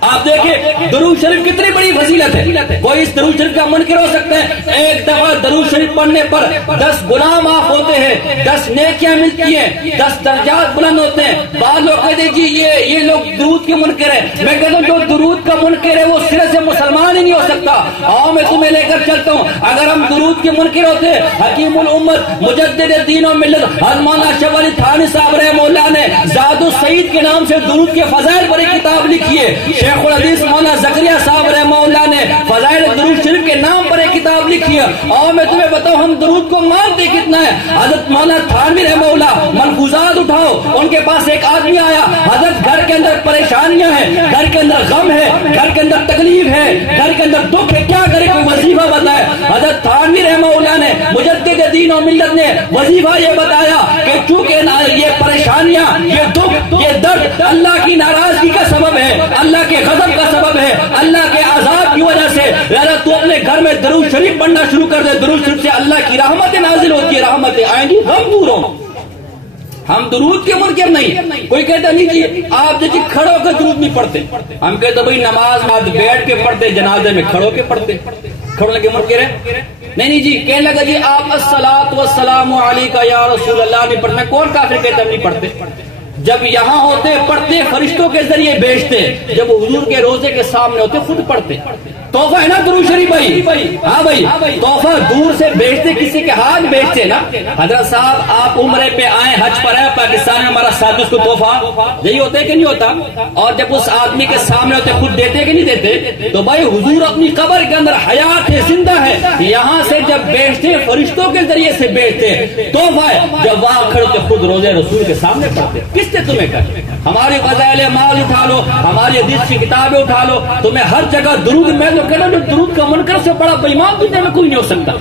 آپ دیکھیں درود شریف کتنی بڑی فضیلت ہے. کوئی اس درود شریف کا منکر ہو سکتا ہے؟ ایک دفعہ درود شریف پڑھنے پر 10 گناہ معاف ہوتے ہیں، 10 نیکیاں ملتی ہیں، 10 درجات بلند ہوتے ہیں. بعض لوگ کہتے ہیں جی یہ لوگ درود کے منکر ہیں. میں کہتا ہوں جو درود کا منکر ہے وہ سرے سے مسلمان ہی نہیں ہو سکتا. آؤ میں تمہیں لے کر چلتا ہوں. اگر ہم درود کے منکر ہوتے، حکیم الامت مجدد دین و ملت مولانا اشرف علی تھانوی صاحب رحمہ اللہ نے زاد السعید کے نام سے درود کے فضائل پر ایک کتاب لکھی ہے. شیخ الحدیث مولانا زکریا صاحب رحمہ اللہ نے فضائل درود شریف کے نام پر ایک کتاب لکھی ہے. اور میں تمہیں بتاؤں ہم درود کو مانتے کتنا ہے. حضرت مولانا تھانوی رحمہ اللہ ملفوظات اٹھاؤ. ان کے پاس ایک آدمی آیا، حضرت گھر کے اندر پریشانیاں ہیں، گھر کے اندر غم ہے، گھر کے اندر تکلیف ہے، گھر کے اندر دکھ ہے، کیا کرے کوئی وظیفہ بتائے. حضرت تھانوی رحمہ اللہ نے مجدد دین و ملت نے وظیفہ یہ بتایا کہ چونکہ یہ پریشانیاں، یہ دکھ، یہ درد اللہ کی ناراضگی کا سبب ہے، اللہ کے غضب کا سبب ہے، اللہ کے عذاب کی وجہ سے. لہذا تو اپنے گھر میں درود شریف پڑھنا شروع کر دے. درود شریف سے اللہ کی رحمتیں نازل ہوتی ہے، رحمتیں آئیں گی، غم دور ہوں. ہم درود کے منکر نہیں. کوئی کہتا نہیں جی آپ جی کھڑے ہو کر درود نہیں پڑھتے. ہم کہتے بھائی نماز بعد بیٹھ کے پڑھتے، جنازے میں کھڑو کے پڑھتے. کھڑونے کے منکر ہے؟ نہیں جی. کہنے لگا جی آپ الصلاۃ والسلام علیکہ یا رسول اللہ نہیں پڑھنا. کون کافر کہتا ہم نہیں پڑھتے؟ جب یہاں ہوتے پڑھتے، فرشتوں کے ذریعے بیچتے، جب حضور کے روزے کے سامنے ہوتے خود پڑھتے. تحفہ ہے نا درود شریف بھائی. ہاں بھائی تحفہ دور سے بیچتے، کسی کے ہاتھ بیچتے نا. حضرت صاحب آپ عمرے پہ آئے، حج پر آئے، پاکستان میں ہمارا ساتھ اس کو تحفہ یہی ہوتا ہے کہ نہیں ہوتا؟ اور جب اس آدمی کے سامنے ہوتے خود دیتے کہ نہیں دیتے؟ تو بھائی حضور اپنی قبر کے اندر حیات ہے، زندہ ہے. یہاں سے جب بیچتے فرشتوں کے ذریعے سے بیچتے تحفہ ہے. جب وہاں کھڑے ہوتے خود روزے رسول کے سامنے پڑھتے. کس نے تمہیں کہا؟ ہماری فضائل مال اٹھا لو، ہماری حدیث کی کتابیں اٹھا لو، تمہیں ہر جگہ درود. میں تو کہہ رہا ہوں درود کا منکر سے بڑا بے ایمان دنیا میں کوئی نہیں ہو سکتا.